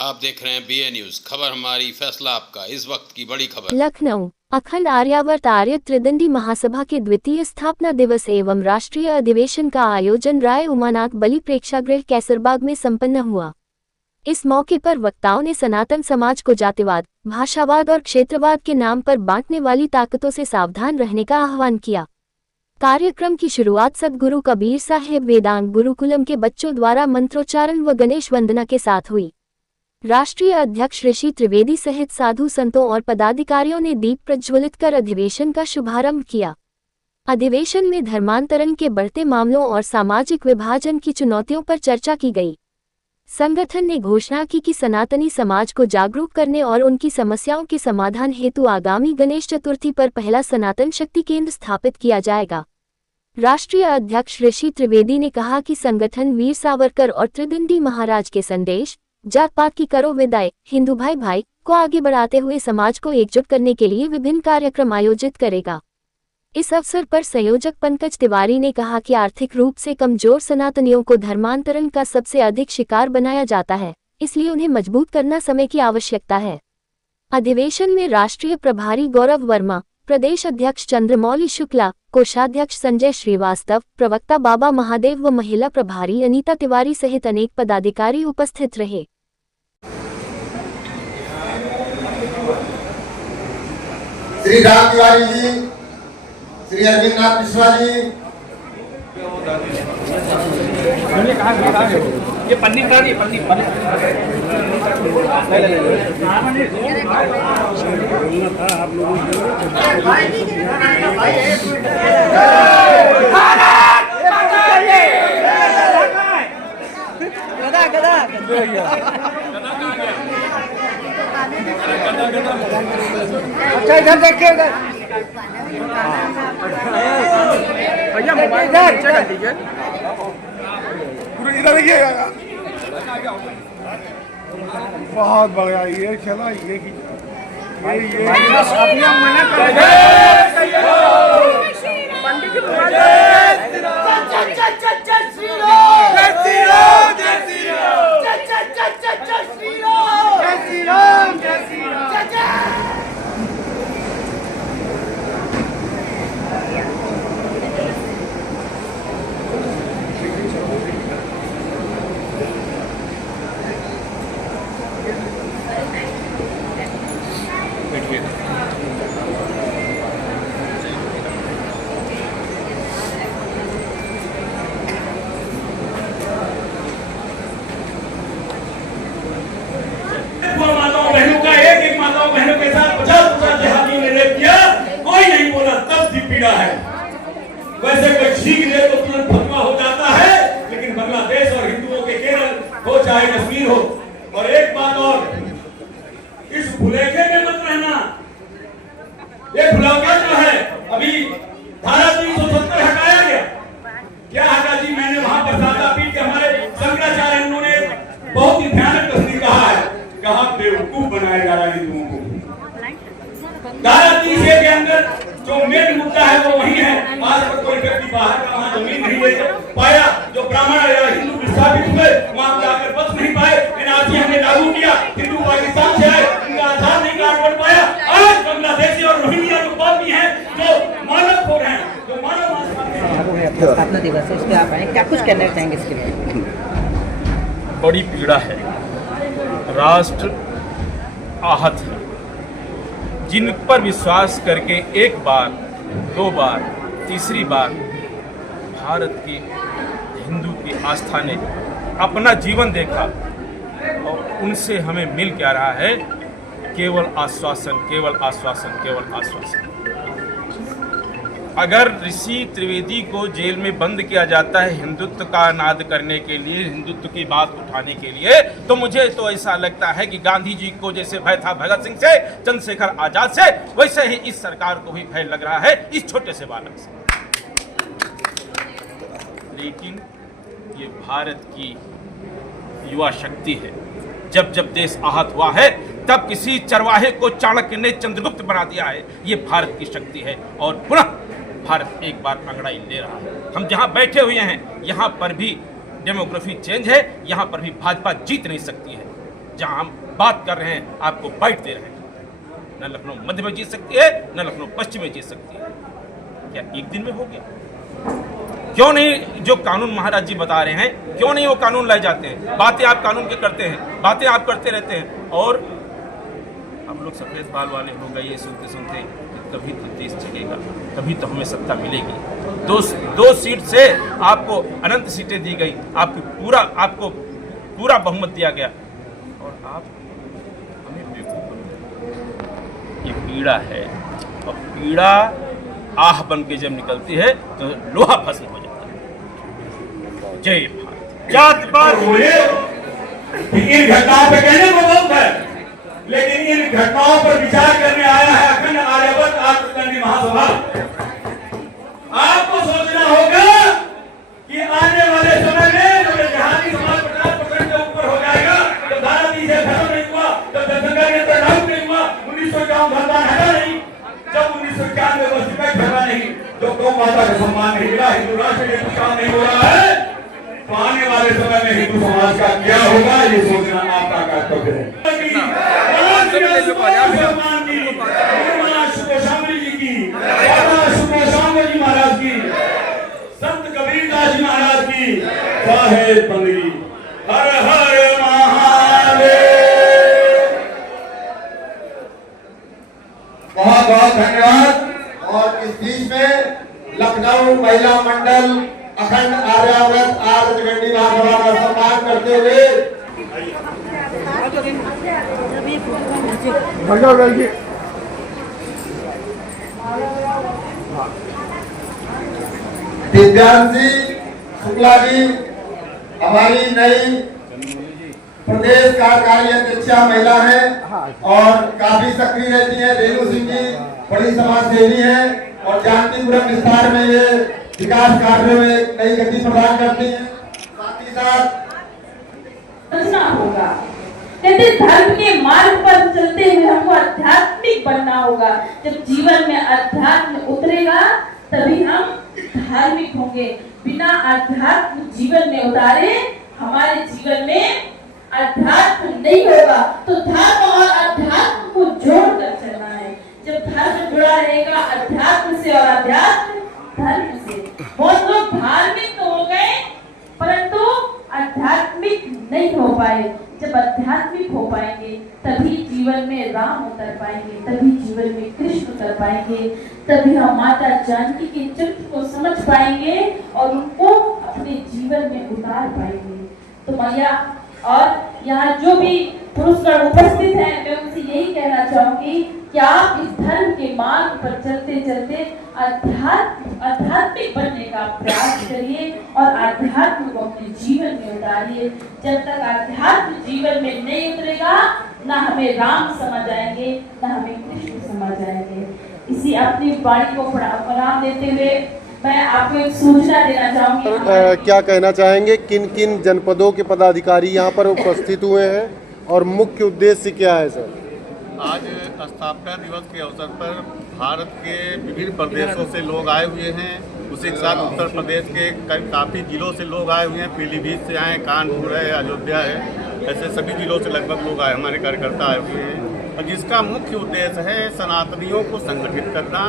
आप देख रहे हैं BA न्यूज, खबर हमारी फैसला आपका। इस वक्त की बड़ी खबर। लखनऊ अखंड आर्यावर्त आर्य त्रिदंडी महासभा के द्वितीय स्थापना दिवस एवं राष्ट्रीय अधिवेशन का आयोजन राय उमानाथ बलि प्रेक्षागृह कैसरबाग में संपन्न हुआ। इस मौके पर वक्ताओं ने सनातन समाज को जातिवाद, भाषावाद और क्षेत्रवाद के नाम पर बांटने वाली ताकतों से सावधान रहने का आह्वान किया। कार्यक्रम की शुरुआत सद्गुरु कबीर साहिब वेदांत गुरुकुलम के बच्चों द्वारा मंत्रोच्चारण व गणेश वंदना के साथ हुई। राष्ट्रीय अध्यक्ष ऋषि त्रिवेदी सहित साधु संतों और पदाधिकारियों ने दीप प्रज्वलित कर अधिवेशन का शुभारंभ किया। अधिवेशन में धर्मांतरण के बढ़ते मामलों और सामाजिक विभाजन की चुनौतियों पर चर्चा की गई। संगठन ने घोषणा की कि सनातनी समाज को जागरूक करने और उनकी समस्याओं के समाधान हेतु आगामी गणेश चतुर्थी पर पहला सनातन शक्ति केंद्र स्थापित किया जाएगा। राष्ट्रीय अध्यक्ष ऋषि त्रिवेदी ने कहा कि संगठन वीर सावरकर और त्रिदंडी महाराज के संदेश जात पात की करो विदाई, हिंदू भाई भाई को आगे बढ़ाते हुए समाज को एकजुट करने के लिए विभिन्न कार्यक्रम आयोजित करेगा। इस अवसर पर संयोजक पंकज तिवारी ने कहा कि आर्थिक रूप से कमजोर सनातनियों को धर्मांतरण का सबसे अधिक शिकार बनाया जाता है, इसलिए उन्हें मजबूत करना समय की आवश्यकता है। अधिवेशन में राष्ट्रीय प्रभारी गौरव वर्मा, प्रदेश अध्यक्ष चंद्रमौली शुक्ला, कोषाध्यक्ष संजय श्रीवास्तव, प्रवक्ता बाबा महादेव व महिला प्रभारी अनीता तिवारी सहित अनेक पदाधिकारी उपस्थित रहे। श्री राम तिवारी जी, श्री अरविंद नाथ मिश्रा जी, ये पन्नी का नहीं, पन्नी आप लोगों अच्छा इधर देखिए, भैया मोबाइल इधर कर दीजिए, इधर देखिएगा। बहुत बढ़िया, ये चला ये बहनों के साथ 50 देहातियों ने रेप किया, कोई नहीं बोला, तब भी पीड़ा है। वैसे कोई छींक ले तो तुरंत फतवा हो जाता है, लेकिन बांग्लादेश और हिंदुओं के केरल हो चाहे कश्मीर हो। और एक बात और, इस भुलेखे में मत रहना। ये भुलेखा जो है, अभी धारा 370 हटाया गया। क्या हटा जी? मैंने वहां पर सादा पीठ के हमारे शंकराचार्य उन्होंने बहुत ही भयानक तस्वीर कहा है, कहा बेवकूफ बनाया जा रहा है हिंदुओं को। धारा 30 के अंदर जो मेन मुद्दा है वो वही है। आज तक कोई व्यक्ति बाहर का वहां जमीन नहीं ले पाया, जो ब्राह्मण या हिंदू विस्थापित हुए वहां जाकर बच नहीं पाए। एनआरसी हमने लागू किया, हिंदू पाकिस्तान से आए, उनका आधार नहीं कार्ड बन पाया। आज बांग्लादेशी और रोहिंग्या जो कौमी है, जो मानव खो रहे हैं, जो मानव स्थापना दिवस है, इस पे आप आए, क्या कुछ कहना चाहेंगे इसके लिए? बड़ी पीड़ा है, राष्ट्र आहत है। जिन पर विश्वास करके एक बार, दो बार, तीसरी बार भारत की हिंदू की आस्था ने अपना जीवन देखा, और उनसे हमें मिल क्या रहा है? केवल आश्वासन, केवल आश्वासन, केवल आश्वासन। अगर ऋषि त्रिवेदी को जेल में बंद किया जाता है हिंदुत्व का नाद करने के लिए, हिंदुत्व की बात उठाने के लिए, तो मुझे तो ऐसा लगता है कि गांधी जी को जैसे भय था भगत सिंह से, चंद्रशेखर आजाद से, वैसे ही इस सरकार को भी भय लग रहा है इस छोटे से बालक से। लेकिन ये भारत की युवा शक्ति है। जब जब देश आहत हुआ है, तब किसी चरवाहे को चाणक्य ने चंद्रगुप्त बना दिया है। ये भारत की शक्ति है, और पुनः भारत एक बार अंगड़ाई ले रहा है। हम जहां बैठे हुए हैं, यहां पर भी डेमोग्राफी चेंज है, यहां पर भी भाजपा जीत नहीं सकती है। जहां हम बात कर रहे हैं आपको बाइट दे रहे हैं। न लखनऊ मध्य में जीत सकती है, न लखनऊ पश्चिम में जीत सकती है। क्या एक दिन में हो गया? क्यों नहीं जो कानून महाराज जी बता रहे हैं, क्यों नहीं वो कानून लाए जाते हैं? बातें आप कानून के करते हैं, बातें आप करते रहते हैं, और हम लोग सफेद बाल वाले हो गए ये सुनते सुनते कि कभी तो देश चलेगा, कभी तो हमें सत्ता मिलेगी। दो सीट से आपको अनंत सीटें दी गई, आपको पूरा बहुमत दिया गया, और आप हमें बेवकूफ बन गए। ये पीड़ा है, और पीड़ा आह बन के जब निकलती है तो लोहा भस्म हो जाता है। जय भारत। जात-पात बोले कि इन घटनाओं पे कहने को बहुत है, लेकिन इन घटनाओं पर विचार करने आया है अखंड आर्यावर्त आर्य महासभा। आपको सोचना होगा कि आने वाले समय में जब जहादी समाज 50% से ऊपर हो जाएगा, जब धारा 30 खत्म नहीं हुआ, जब जनसंख्या नियंत्रण लागू नहीं हुआ, 1951 धर्म हटा नहीं, जब 1991 में वस्तिका हटा नहीं, जो गौ माता का सम्मान नहीं मिला, हिंदू राष्ट्र के लिए काम नहीं हो रहा है, तो आने वाले समय में हिंदू समाज का क्या होगा, ये सोचना आपका कर्तव्य है। महाराज की, संत कबीरदास जी महाराज की साहेब बंदगी। हर हर महादेव। बहुत बहुत धन्यवाद। और इस बीच में लखनऊ महिला मंडल अखंड आर्यावर्त आर्य त्रिदंडी महासभा का सम्मान करते हुए दिव्यांशी शुक्ला जी हमारी नई प्रदेश कार्यकारी अध्यक्षा महिला है और काफी सक्रिय रहती है। रेणु सिंह जी बड़ी समाज सेवी है और जानकीपुरम विस्तार में ये विकास कार्यों में नई गति प्रदान करती है। साथ ही साथ समझना होगा, कहते धर्म के मार्ग पर चलते हुए हमको आध्यात्मिक बनना होगा। जब जीवन में अध्यात्म उतरेगा तभी हम धार्मिक होंगे। बिना अध्यात्म जीवन में उतारे हमारे जीवन में अध्यात्म नहीं होगा। तो धर्म और अध्यात्म को जोड़कर चलना है। जब धर्म जुड़ा रहेगा अध्यात्म से और अध्यात्म धर्म से। बहुत लोग धार्मिक तो हो गए परंतु आध्यात्मिक नहीं हो पाए। जब आध्यात्मिक हो पाएंगे तभी जीवन में राम उतर पाएंगे, तभी जीवन में कृष्ण उतर पाएंगे, तभी हम माता जानकी के चरित्र को समझ पाएंगे और उनको अपने जीवन में उतार पाएंगे। तो मैया और यहाँ जो भी पुरुषगण उपस्थित हैं, मैं उनसे यही कहना चाहूंगी कि आप इस धर्म के मार्ग पर चलते चलते आध्यात्मिक बनने का प्रयास करिए और आध्यात्म को अपने जीवन में उतारिए। जब तक आध्यात्म जीवन में नहीं उतरेगा न हमें राम समझ आएंगे न हमें कृष्ण समझ आएंगे। इसी अपनी वाणी को प्रणाम देते हुए मैं आपको एक सूचना देना चाहूंगी। क्या कहना चाहेंगे, किन किन जनपदों के पदाधिकारी यहाँ पर उपस्थित हुए हैं और मुख्य उद्देश्य क्या है सर? आज स्थापना दिवस के अवसर पर भारत के विभिन्न प्रदेशों से लोग आए हुए हैं। उसी के साथ उत्तर प्रदेश के काफ़ी जिलों से लोग आए हुए हैं। पीलीभीत से आए, कानपुर है, अयोध्या है, ऐसे सभी जिलों से लगभग लोग आए, हमारे कार्यकर्ता आए हुए हैं। और जिसका मुख्य उद्देश्य है सनातनियों को संगठित करना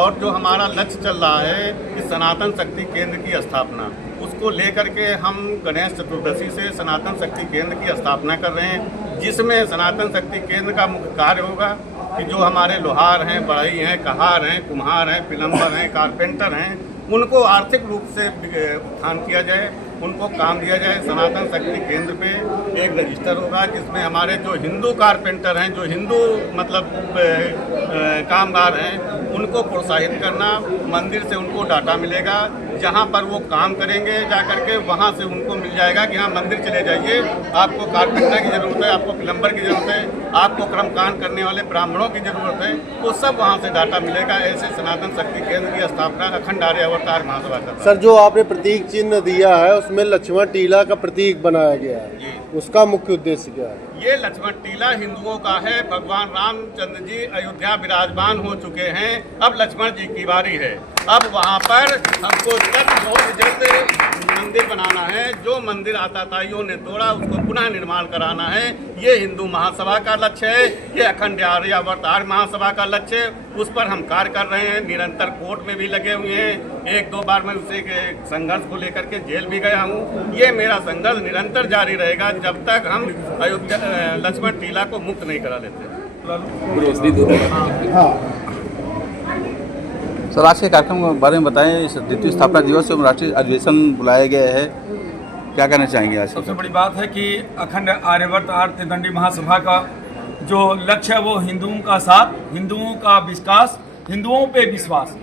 और जो हमारा लक्ष्य चल रहा है कि सनातन शक्ति केंद्र की स्थापना, उसको लेकर के हम गणेश चतुर्दशी से सनातन शक्ति केंद्र की स्थापना कर रहे हैं, जिसमें सनातन शक्ति केंद्र का मुख्य कार्य होगा कि जो हमारे लोहार हैं, बढ़ई हैं, कहार हैं, कुम्हार हैं, प्लम्बर हैं, कारपेंटर हैं, उनको आर्थिक रूप से उत्थान किया जाए, उनको काम दिया जाए। सनातन शक्ति केंद्र पे एक रजिस्टर होगा जिसमें हमारे जो हिंदू कारपेंटर हैं, जो हिंदू मतलब कामगार हैं, उनको प्रोत्साहित करना, मंदिर से उनको डाटा मिलेगा, जहाँ पर वो काम करेंगे जा करके वहाँ से उनको मिल जाएगा कि हाँ मंदिर चले जाइए, आपको कारपेंटर की ज़रूरत है, आपको प्लम्बर की ज़रूरत है, आपको कर्मकांड करने वाले ब्राह्मणों की ज़रूरत है, वो सब वहाँ से डाटा मिलेगा। ऐसे सनातन शक्ति केंद्र की स्थापना अखंड आर्यावर्त आर्य महासभा कर रहा है। सर, जो आपने प्रतीक चिन्ह दिया है उसमें लक्ष्मण टीला का प्रतीक बनाया गया है, उसका मुख्य उद्देश्य क्या है? ये लक्ष्मण टीला हिंदुओं का है। भगवान रामचंद्र जी अयोध्या विराजमान हो चुके हैं, अब लक्ष्मण जी की बारी है। अब वहाँ पर हमको बहुत जल्द मंदिर बनाना है। जो मंदिर आताताइयों ने तोड़ा उसको पुनः निर्माण कराना है। ये हिंदू महासभा का लक्ष्य है, ये अखंड आर्यावर्त आर्य महासभा का लक्ष्य है। उस पर हम कार्य कर रहे हैं, निरंतर कोर्ट में भी लगे हुए हैं। 1-2 बार मैं उसे संघर्ष को लेकर के जेल भी गया हूँ। ये मेरा संघर्ष निरंतर जारी रहेगा जब तक हम अयोध्या लक्ष्मण टीला को मुक्त नहीं करा लेते। सर, आज के कार्यक्रम के बारे में बताएं। इस द्वितीय स्थापना दिवस एवं राष्ट्रीय अधिवेशन बुलाया गया है, क्या कहना चाहेंगे आज? सबसे बड़ी बात है कि अखंड आर्यवर्त आर्य त्रिदंडी महासभा का जो लक्ष्य है वो हिंदुओं का साथ, हिंदुओं का विकास, हिंदुओं पे विश्वास।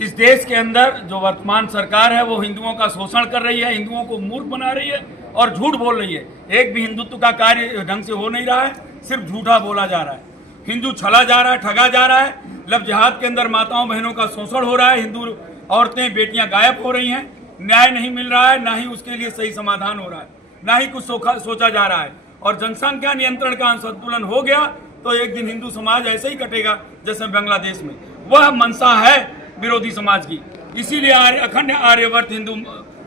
इस देश के अंदर जो वर्तमान सरकार है वो हिंदुओं का शोषण कर रही है, हिंदुओं को मूर्ख बना रही है और झूठ बोल रही है। एक भी हिंदुत्व का कार्य ढंग से हो नहीं रहा है, सिर्फ झूठा बोला जा रहा है। हिंदू छला जा रहा है, ठगा जा रहा है। लव जिहाद के अंदर माताओं बहनों का शोषण हो रहा है, हिंदू औरतें बेटियां गायब हो रही हैं, न्याय नहीं मिल रहा है, ना ही उसके लिए सही समाधान हो रहा है, ना ही कुछ सोचा जा रहा है। और जनसंख्या नियंत्रण का असंतुलन हो गया तो एक दिन हिंदू समाज ऐसे ही कटेगा जैसे बांग्लादेश में। वह मंशा है विरोधी समाज की। इसीलिए अखंड आर्यवर्त हिंदू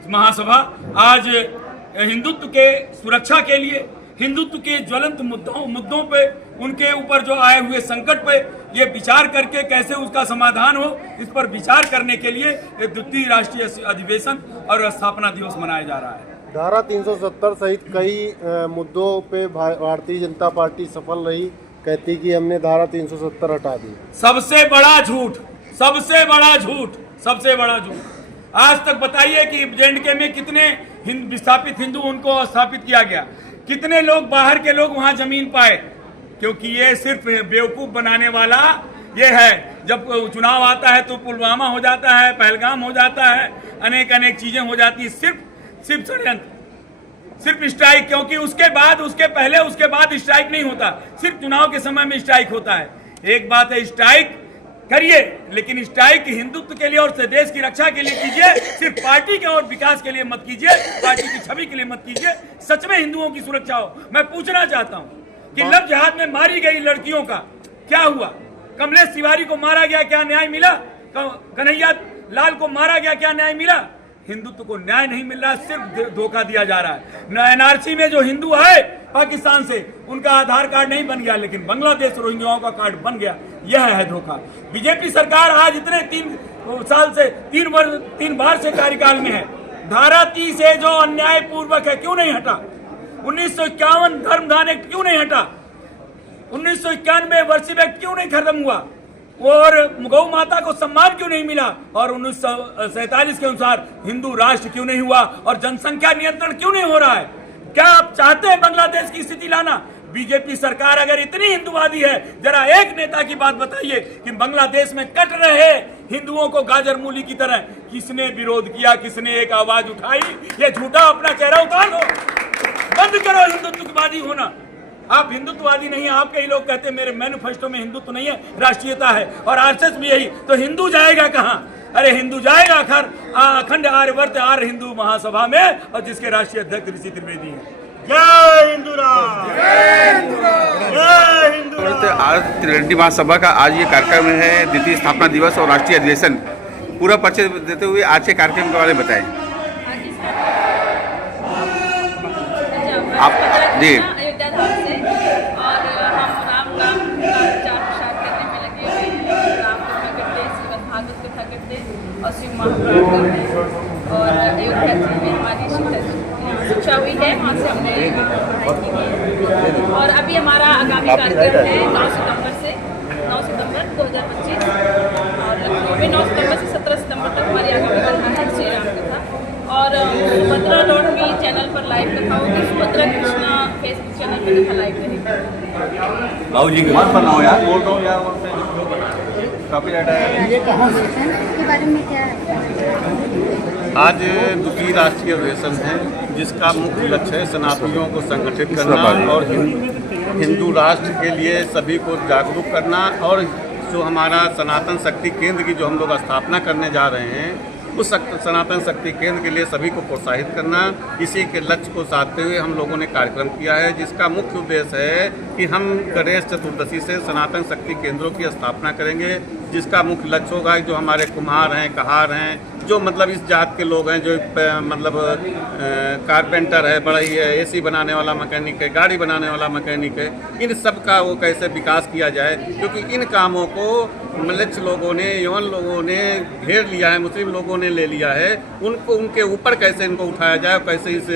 महासभा आज हिंदुत्व के सुरक्षा के लिए, हिंदुत्व के ज्वलंत मुद्दों पे, उनके ऊपर जो आए हुए संकट पे ये विचार करके कैसे उसका समाधान हो, इस पर विचार करने के लिए द्वितीय राष्ट्रीय अधिवेशन और स्थापना दिवस मनाया जा रहा है। धारा 370 सहित कई मुद्दों पे भारतीय जनता पार्टी सफल रही, कहती कि हमने धारा 370 हटा दी। सबसे बड़ा झूठ, सबसे बड़ा झूठ, सबसे बड़ा झूठ। आज तक बताइए कि J&K में कितने विस्थापित हिंदू उनको स्थापित किया गया, कितने लोग बाहर के लोग वहां जमीन पाए? क्योंकि ये सिर्फ बेवकूफ बनाने वाला ये है। जब चुनाव आता है तो पुलवामा हो जाता है, पहलगाम हो जाता है, अनेक चीजें हो जाती है। सिर्फ षड्यंत्र, सिर्फ स्ट्राइक। क्योंकि उसके बाद, उसके पहले, उसके बाद स्ट्राइक नहीं होता, सिर्फ चुनाव के समय में स्ट्राइक होता है। एक बात है स्ट्राइक करिए, लेकिन स्ट्राइक हिंदुत्व के लिए और देश की रक्षा के लिए कीजिए, सिर्फ पार्टी के और विकास के लिए मत कीजिए, पार्टी की छवि के लिए मत कीजिए। सच में हिंदुओं की सुरक्षा हो। मैं पूछना चाहता हूं कि लव जिहाद में मारी गई लड़कियों का क्या हुआ? कमलेश तिवारी को मारा गया, क्या न्याय मिला? कन्हैया लाल को मारा गया, क्या न्याय मिला? हिंदुत्व को न्याय नहीं मिल रहा, सिर्फ धोखा दिया जा रहा है। NRC में जो हिंदू आए पाकिस्तान से, उनका आधार कार्ड नहीं बन गया, लेकिन बांग्लादेश रोहिंग्याओं का कार्ड बन गया। यह है धोखा। बीजेपी सरकार आज इतने 3 साल से 3 बार से कार्यकाल में है, धारा 30 से जो अन्याय पूर्वक है क्यों नहीं हटा? 1951 धर्मदान एक्ट क्यों नहीं हटा? 1991 वर्षिप एक्ट क्यों नहीं खत्म हुआ? और गौ माता को सम्मान क्यों नहीं मिला? और 1947 के अनुसार हिंदू राष्ट्र क्यों नहीं हुआ? और जनसंख्या नियंत्रण क्यों नहीं हो रहा है? क्या आप चाहते हैं बांग्लादेश की स्थिति लाना? बीजेपी सरकार अगर इतनी हिंदूवादी है, जरा एक नेता की बात बताइए कि बांग्लादेश में कट रहे हिंदुओं को गाजर मूली की तरह किसने विरोध किया, किसने एक आवाज उठाई? ये झूठा अपना चेहरा उतार दो, बंद करो हिंदुत्ववादी होना। आप हिंदुत्ववादी नहीं है, आपके ही लोग कहते हैं मेरे मैनिफेस्टो में हिंदुत्व नहीं है, राष्ट्रीयता है, और आरएसएस भी यही। तो हिंदू जाएगा कहां? अरे हिंदू जाएगा अखंड आर्यवर्त आर्य हिंदू महासभा में, और जिसके राष्ट्रीय अध्यक्ष ऋषि त्रिवेदी हैं। जय हिंदू राम, जय हिंदू राम, जय हिंदू राम। आर्य त्रिदंडी महासभा का आज ये कार्यक्रम है, द्वितीय स्थापना दिवस और राष्ट्रीय अधिवेशन। पूरा परिचय देते हुए आज के कार्यक्रम के बारे में बताएं आप जी। अयोध्या धाम से, और हम राम का प्रचार प्रसार करने में लगे हुए हैं। राम को प्रकट दे, श्रीमद् भागवत को प्रकट दे और श्री महापुराण करते। और अयोध्या जी में हमारी शिक्षा हुई है, वहाँ से हमने पढ़ाई की है। और अभी हमारा आगामी कार्यक्रम है 9 सितंबर से 9 सितंबर 2025, और लखनऊ में 9 सितंबर से 17 सितंबर तक हमारी आगामी कथा है श्री राम कथा। और सुभद्रा.me चैनल पर लाइव कथा होगी, सुभद्रा कृष्णा फेसबुक चैनल पर कथा लाइव रहेगी। बाबू जी के मत बनाओ यार, बोल रहा हूँ यार, कॉपीराइट है। ये कहाँ से है? इसके बारे में क्या है? आज द्वितीय राष्ट्रीय अधिवेशन है, जिसका मुख्य लक्ष्य है सनातनियों को संगठित करना और हिंदू राष्ट्र के लिए सभी को जागरूक करना। और जो हमारा सनातन शक्ति केंद्र की जो हम लोग स्थापना करने जा रहे हैं, उस सनातन शक्ति केंद्र के लिए सभी को प्रोत्साहित करना, इसी के लक्ष्य को साधते हुए हम लोगों ने कार्यक्रम किया है, जिसका मुख्य उद्देश्य है कि हम गणेश चतुर्दशी से सनातन शक्ति केंद्रों की स्थापना करेंगे, जिसका मुख्य लक्ष्य होगा जो हमारे कुम्हार हैं, कहार हैं, जो मतलब इस जात के लोग हैं, जो मतलब कारपेंटर है, बढ़ई है, एसी बनाने वाला मैकेनिक है, गाड़ी बनाने वाला मैकेनिक है, इन सब का वो कैसे विकास किया जाए, क्योंकि इन कामों को मलच्छ लोगों ने, यवन लोगों ने घेर लिया है, मुस्लिम लोगों ने ले लिया है, उनको उनके ऊपर कैसे इनको उठाया जाए, कैसे इस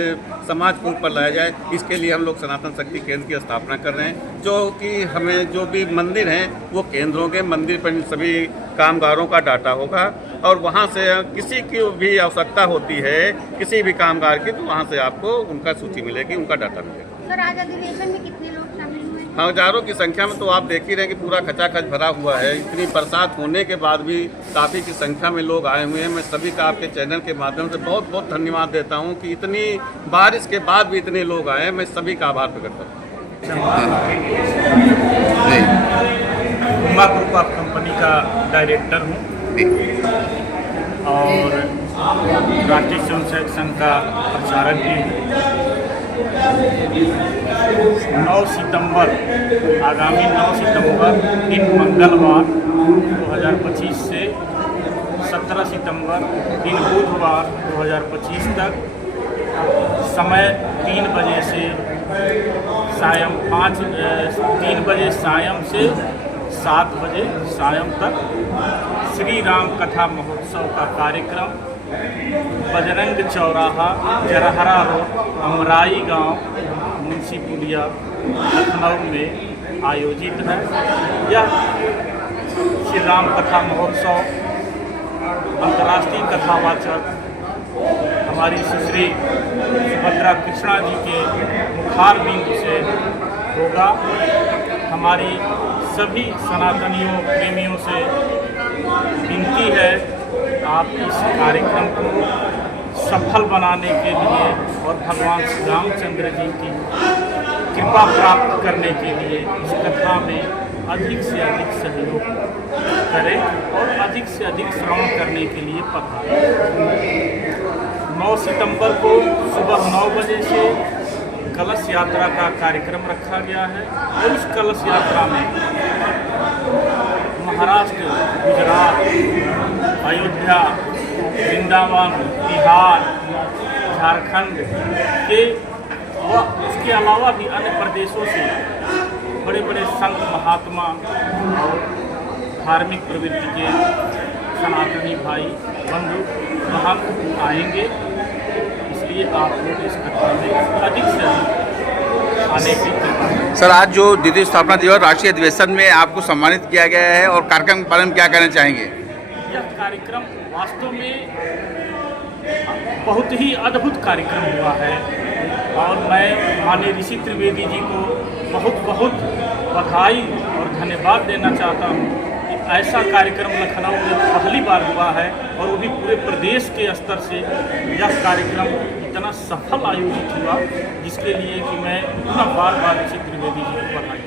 समाज को ऊपर लाया जाए, इसके लिए हम लोग सनातन शक्ति केंद्र की स्थापना कर रहे हैं, जो कि हमें जो भी मंदिर हैं वो केंद्र होंगे, मंदिर पर सभी कामगारों का डाटा होगा और वहाँ से किसी की भी आवश्यकता होती है किसी भी कामगार की, तो वहाँ से आपको उनका सूची मिलेगी, उनका डाटा मिलेगा। सर, आज अधिवेशन में कितने लोग शामिल हुए? हजारों की संख्या में, तो आप देख ही रहे हैं कि पूरा खचाखच भरा हुआ है। इतनी बरसात होने के बाद भी काफ़ी की संख्या में लोग आए हुए हैं। मैं सभी का आपके चैनल के माध्यम से बहुत बहुत धन्यवाद देता हूं कि इतनी बारिश के बाद भी इतने लोग आए, मैं सभी का आभार प्रकट करता हूँ। उमा ग्रुप ऑफ कंपनी का डायरेक्टर हूँ और राष्ट्रीय स्वयंसेवक संघ का प्रचारक भी हूँ। 9 सितंबर, आगामी 9 सितंबर दिन मंगलवार 2025 से 17 सितंबर दिन बुधवार 2025 तक समय 3 बजे से सायं 3 बजे सायं से 7 बजे सायं तक श्री राम कथा महोत्सव का कार्यक्रम बजरंग चौराहा, जरहरा रोड, अमराई गांव, मुंशीपुलिया, लखनऊ में आयोजित है। यह श्री राम कथा महोत्सव अंतर्राष्ट्रीय कथावाचक हमारी सुश्री सुभद्रा कृष्णा जी के मुखार बिंदु से होगा। हमारी सभी सनातनियों प्रेमियों से विनती है, आप इस कार्यक्रम को सफल बनाने के लिए और भगवान श्री रामचंद्र जी की कृपा प्राप्त करने के लिए इस कथा में अधिक से अधिक सहयोग करें और अधिक से अधिक श्रवण करने के लिए पधारें। 9 सितंबर को सुबह 9 बजे से कलश यात्रा का कार्यक्रम रखा गया है और इस कलश यात्रा में महाराष्ट्र, गुजरात, अयोध्या, वृंदावन, बिहार, झारखंड के व उसके अलावा भी अन्य प्रदेशों से बड़े बड़े संत महात्मा और धार्मिक प्रवृत्ति के सनातनी भाई बंधु महंत आएंगे। इसलिए आप लोग इस कथा में अधिक से अधिक आने की कृपा करें। सर, आज जो द्वितीय स्थापना दिवस राष्ट्रीय अधिवेशन में आपको सम्मानित किया गया है और कार्यक्रम के बारे में क्या कहना चाहेंगे? यह कार्यक्रम वास्तव में बहुत ही अद्भुत कार्यक्रम हुआ है और मैं माननीय ऋषि त्रिवेदी जी को बहुत बहुत बधाई और धन्यवाद देना चाहता हूँ कि ऐसा कार्यक्रम लखनऊ में पहली बार हुआ है और वो भी पूरे प्रदेश के स्तर से यह कार्यक्रम इतना सफल आयोजित हुआ, जिसके लिए कि मैं पुनः बार बार ऋषि त्रिवेदी जी को बधाई।